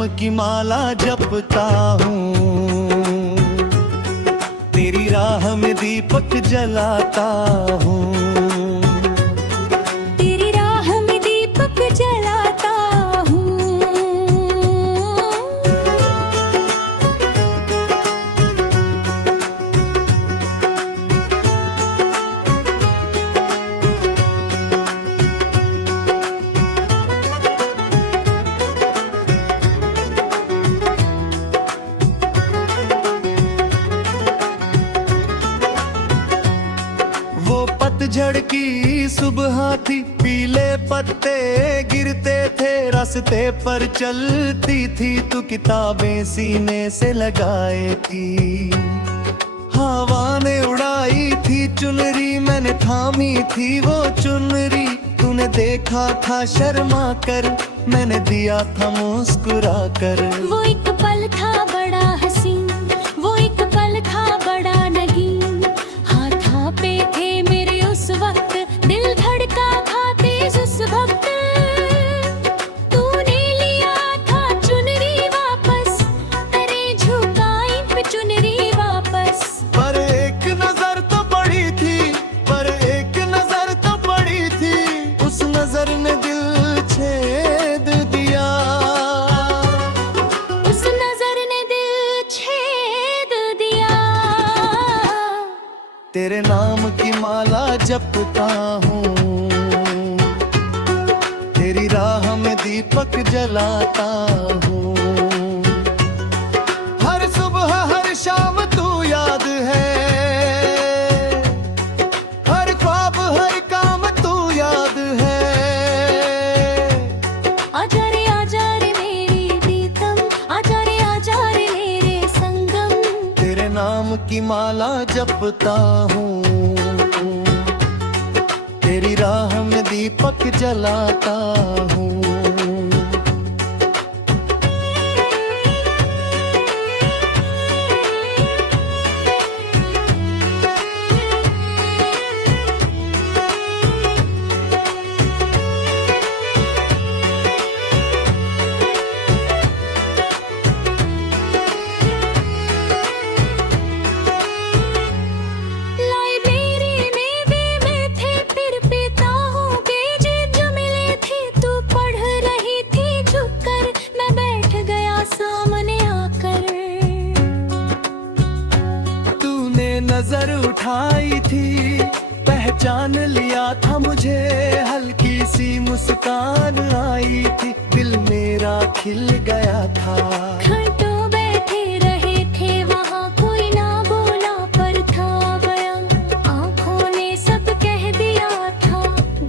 नाम की माला जपता हूँ, तेरी राह में दीपक जलाता हूँ, तेरी राह में दीपक जलाता हूँ। पतझड़ की सुबह थी, पीले पत्ते गिरते थे, रास्ते पर चलती थी तू, किताबें सीने से लगाए थी। हवा ने उड़ाई थी चुनरी, मैंने थामी थी वो चुनरी, तूने देखा था शर्मा कर, मैंने दिया था मुस्कुरा कर। वो एक पल था बड़ा हसीन, वो एक पल था बड़ा नगीन, हाथ पे थे मेरे उस वक्त, दिल धड़का था तेज उस वक्त। तूने लिया था चुनरी वापस, तेरे झुकाई पे चुनरी वापस। पर एक नजर तो पड़ी थी, पर एक नजर तो पड़ी थी, उस नजर ने दिल छेद दिया, उस नजर ने दिल छेद दिया। तेरे नाम की माला जपता हूँ, तेरी राह में दीपक जलाता हूँ, हर सुबह हर शाम तू याद है, हर ख्वाब हर काम तू याद है। आजा रे मेरी प्रीतम, आजा रे मेरे संगम। तेरे नाम की माला जपता हूँ, तेरी राह में दीपक जलाता हूँ। नजर उठाई थी, पहचान लिया था मुझे, हल्की सी मुस्कान आई थी, दिल मेरा खिल गया था। घंटों बैठे रहे थे वहाँ, कोई ना बोला पर था गया, आँखों ने सब कह दिया था,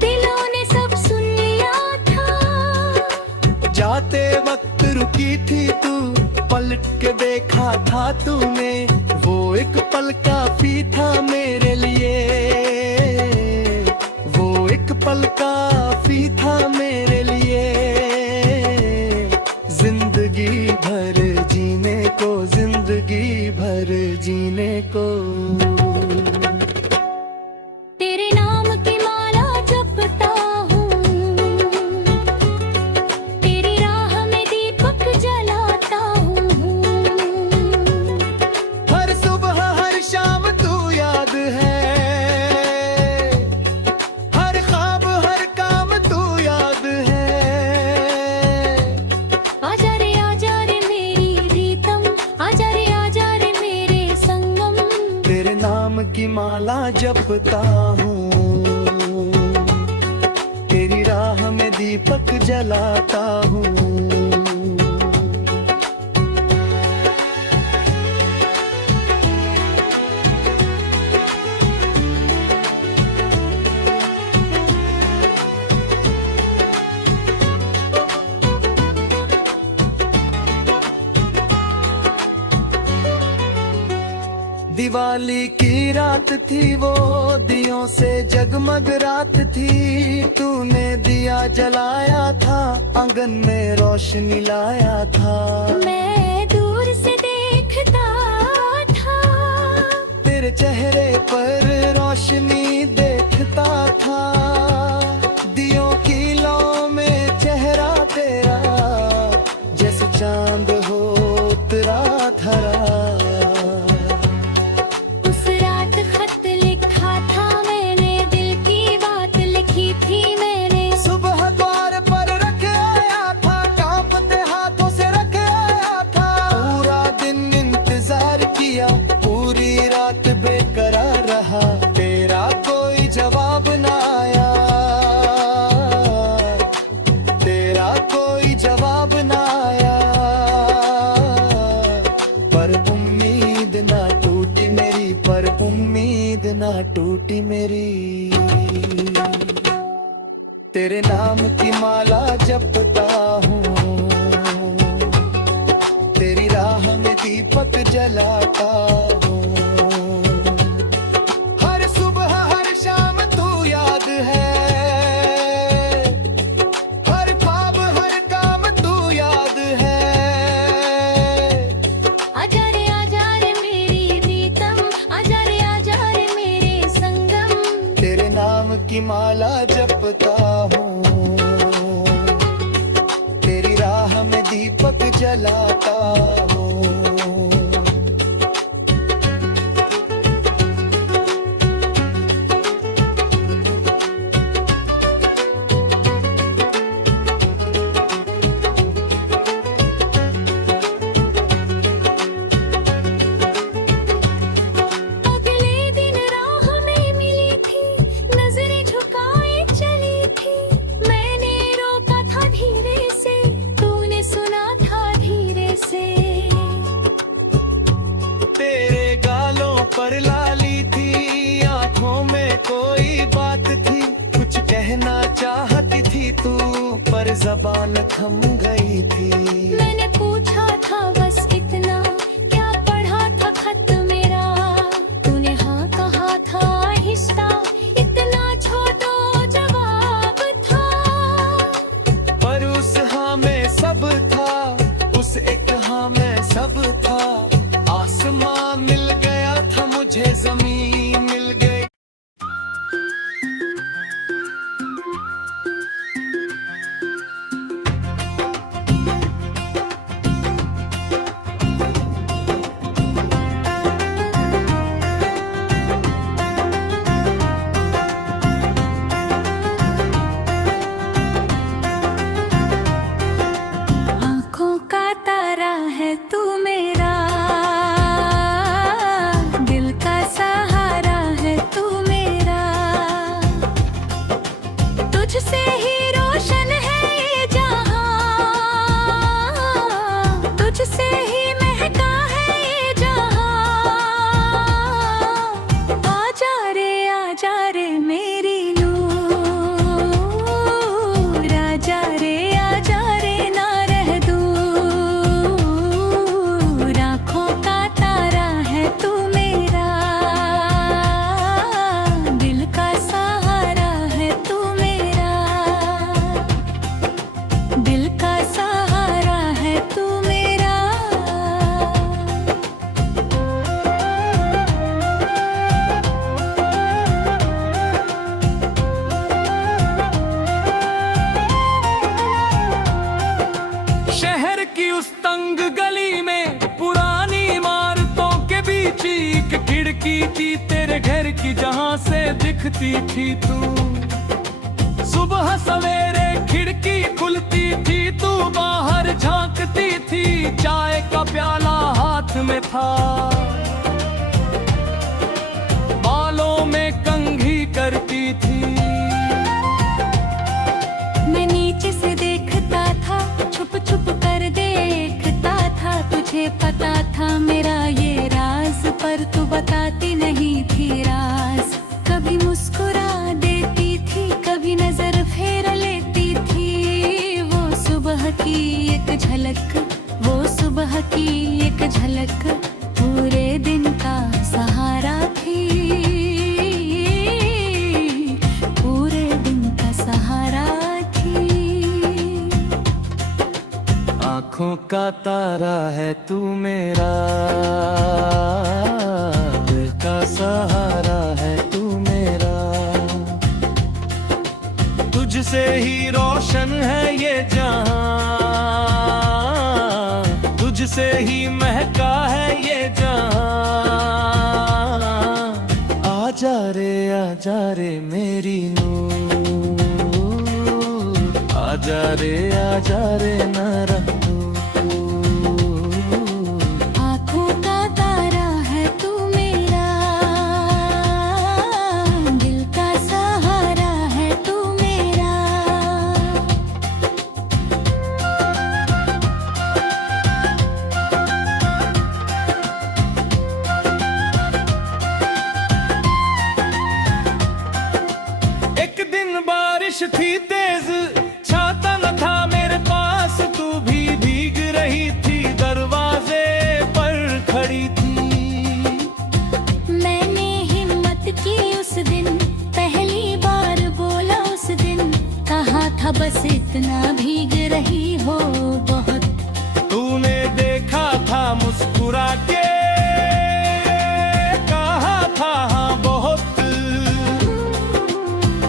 दिलों ने सब सुन लिया था। जाते वक्त रुकी थी तू, पलट के देखा था तूने, वो एक पल काफी था मेरे लिए, वो एक पल काफी था मेरे लिए, जिंदगी भर जीने को, जिंदगी भर जीने को। तेरे नाम की माला जपता हूँ, तेरी राह में दीपक जलाता हूँ, हर सुबह हर शाम तू याद है, हर ख्वाब हर काम तू याद है। आजा रे मेरी प्रीतम, आजा रे मेरे संगम। तेरे नाम की माला जपता हूँ, तेरी राह में दीपक जलाता हूँ। दिवाली की रात थी वो, दियों से जगमग रात थी, तूने दिया जलाया था, आंगन में रोशनी लाया था। मैं दूर से देखता था, तेरे चेहरे पर रोशनी देखता था, दियों की लौ में चेहरा तेरा जैसे चांद नींद ना टूटी मेरी। तेरे नाम की माला जपता हूँ, तेरी राह में दीपक जलाता हूँ। हर सुबह हर शाम तू याद है, हर ख्वाब हर काम तू याद है। आजा रे मेरी प्रीतम, आजा रे मेरे संगम। तेरे नाम की माला जपता हूँ, तेरी राह में दीपक जलाता हूँ। अगले दिन राह में मिली थी, नजरें झुकाए चली थी। मैंने रोका था धीरे से, तूने सुना था धीरे से। तेरे गालों पर लाली थी, आंखों में कोई बात थी। कुछ कहना चाहती थी तू, पर जबान थम गई थी। मैंने पूछा था बस इतना, क्या पढ़ा था खत मेरा। तूने हाँ कहा था आहिस्ता, इतना छोटा जवाब था। पर उस हाँ में सब था, उस एक हाँ में सब था। आसमां मिल गया था मुझे, जमीन मिल गई। आँखों का तारा है तू मेरा, दिल का सहारा है तू मेरा। तुझसे ही रोशन है ये जहां, तुझसे ही महका है ये जहां। आजा रे मेरी नूर, आजा रे ना रह दूर। आँखों का तारा है तू मेरा, दिल का सहारा है तू मेरा। दिल का सहारा है तू मेरा। शहर की उस तंग गली में, पुरानी इमारतों के बीच एक खिड़की थी तेरे घर की, जहां से दिखती थी तू। सुबह सवेरे खिड़की खुलती थी, तू बाहर झांकती थी। चाय का प्याला हाथ में था, बालों में कंघी करती थी। मैं नीचे से देखता था, छुप छुप कर देखता था। तुझे पता था मेरा ये राज, पर तू बताती नहीं थी राज। कभी मुस्कुरा देती थी, कभी नजर फेर लेती थी। वो सुबह की एक झलक, वो सुबह की एक झलक पूरे दिन का सहारा थी, पूरे दिन का सहारा थी। आँखों का तारा है तू मेरा, दिल का सहारा है तू मेरा। तुझसे ही रोशन है ये जहां, तुझसे ही महका है ये जहां। आजा रे मेरी नूर, आजा रे ना रह दूर। आँखों का तारा है तू मेरा, दिल का सहारा है तू मेरा। बस इतना भीग रही हो बहुत। तूने देखा था मुस्कुरा के, कहा था हाँ बहुत,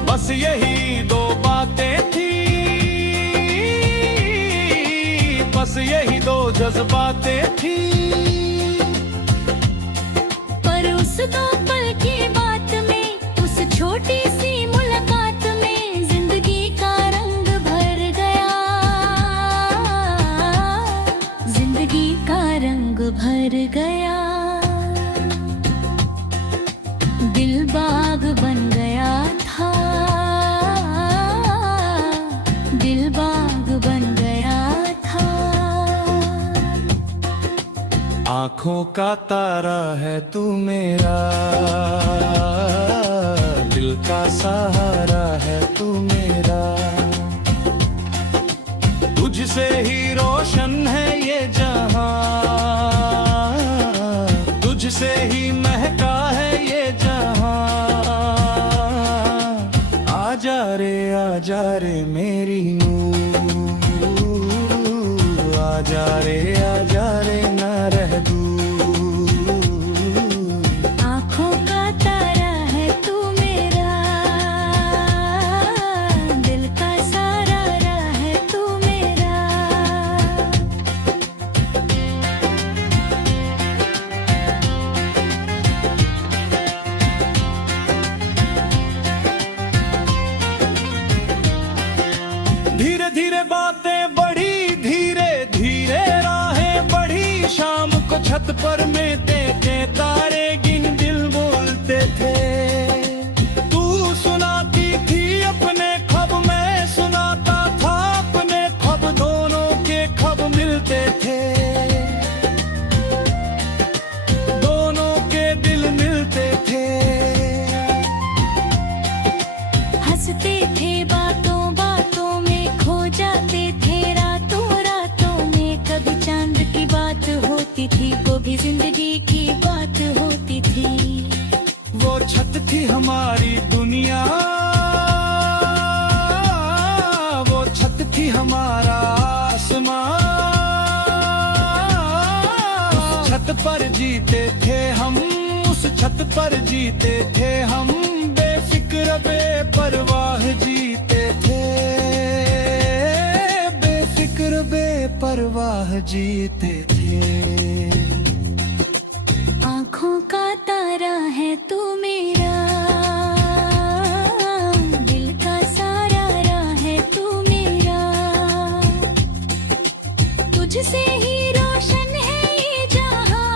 बस यही दो बातें थी, बस यही दो जज्बातें थी। पर उस दो पल की बात में, उस छोटी सी मुलाकात में जिंदगी का रंग भर गया, जिंदगी का रंग भर गया। दिल बाग बन गया था, दिल बाग बन गया था। आँखों का तारा है तू मेरा, दिल का सहारा है तू मेरा। तुझसे ही रोशन है ये जहां, तुझसे ही महका है ये जहां। आजा रे मेरी नूर, आजा रे ना रह दूर। आँखों का तारा है तू मेरा, दिल का सहारा है तू मेरा। धीरे धीरे बातें बढ़ी, धीरे धीरे राहें बढ़ी। शाम को छत पर में देखे तारे गिन दिल बोलते थे। तू सुनाती थी अपने ख्वाब, मैं सुनाता था अपने ख्वाब। दोनों के ख्वाब मिलते थे, दोनों के दिल मिलते थे। हंसते थे बातों बातों में, खो जाते थे रातों रातों में। कभी चांद की बात होती थी, कभी जिंदगी की बात होती थी। वो छत थी हमारी दुनिया, वो छत थी हमारा आसमां। उस छत पर जीते थे हम, उस छत पर जीते थे हम। बेफिक्र बेपरवाह जीते थे, बेफिक्र बेपरवाह जीते थे। आँखों का तारा है तू मेरा, दिल का सहारा है तू मेरा। तुझसे ही रोशन है ये जहां,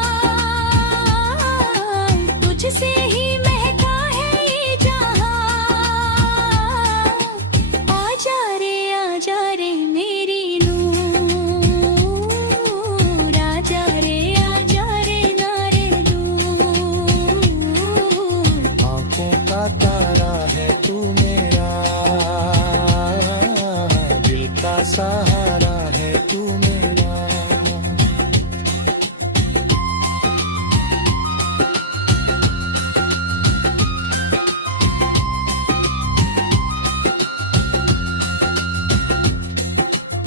तुझसे ही महका है ये जहां। आजा रे मेरी नूर, आजा रे ना रे दूर। आँखों का तारा है तू मेरा, दिल का सहारा है तू मेरा।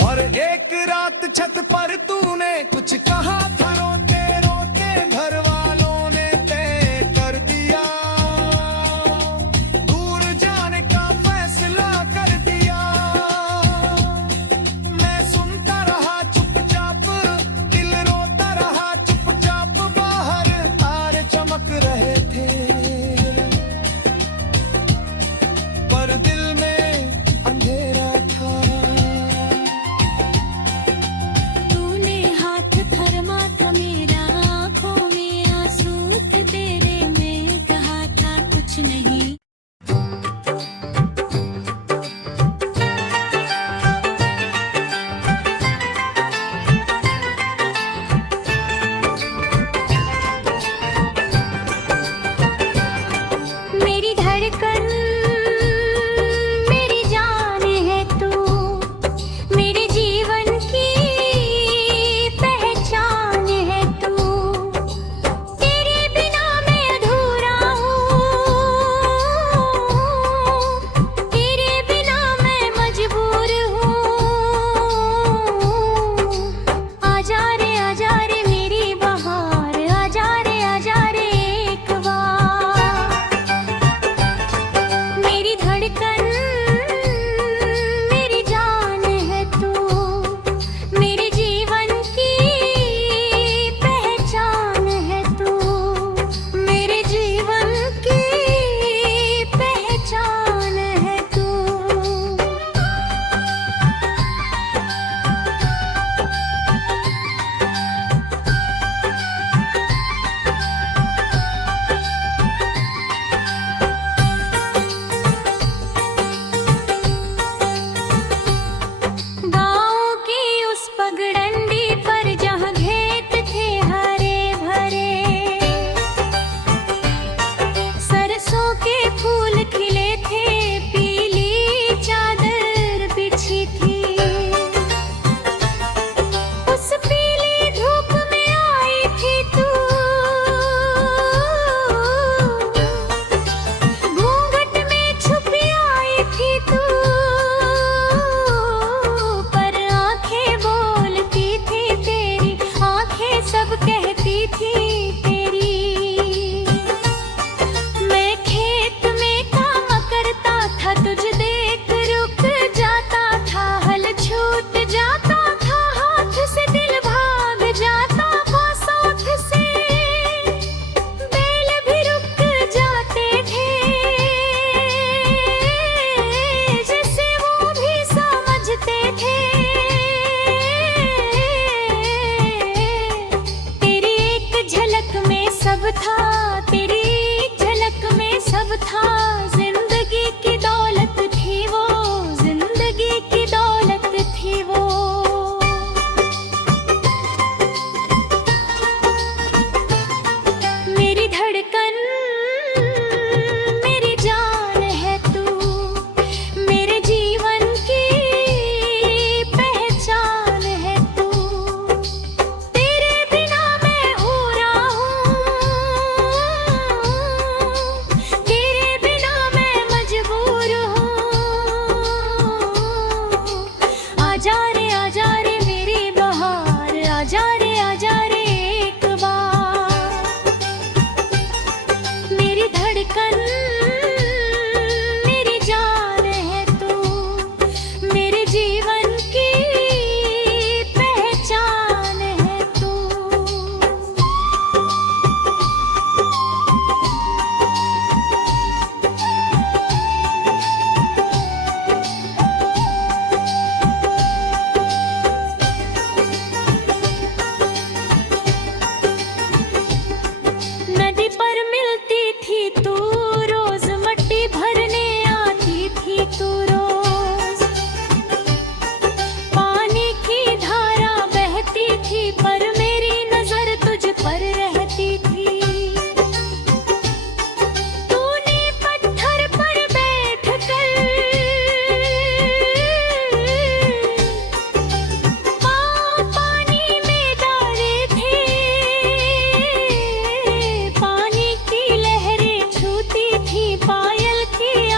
और एक रात छत पर तूने कुछ कहा था, रोते रोते घर वालों ने तय कर दिया। दूर जाने का फैसला कर दिया। मैं सुनता रहा चुपचाप, दिल रोता रहा चुपचाप। बाहर तारे चमक रहे थे, पर दिल में अंधेरा था। के फूल खिले थे, पीली चादर बिछी थी। उस पीली धूप में आई थी तू, घूंघट में छुपी आई थी तू, पर आंखें बोलती थी तेरी, आंखें सब कहती थी तेरी। मैं खेत में काम करता था, तुझे देख रुक जाता था, हल छूट जाता था हाथ से, दिल भाग जाता था साथ से, बैल भी रुक जाते थे, जैसे वो भी समझते थे। तेरी एक झलक में सब था, तेरी एक झलक में सब था, जिंदगी की दौलत थी वो, जिंदगी की दौलत थी वो। मेरी धड़कन मेरी जान है तू, मेरे जीवन की पहचान है तू, तेरे बिना मैं अधूरा हूँ, तेरे बिना मैं मजबूर हूँ। आजा रे मेरी बहार, आजा रे एक बार। मेरी धड़कन मेरी जान है तू, मेरे जीवन की पहचान है तू। नदी पर मिलती थी तू रोज, मट्टी भरने आती थी तू रोज, पानी की धारा बहती थी पर मेरी नजर तुझ पर रहती थी। तूने पत्थर पर बैठकर पानी में डाले थे, पानी की लहरें छूती थी पायल की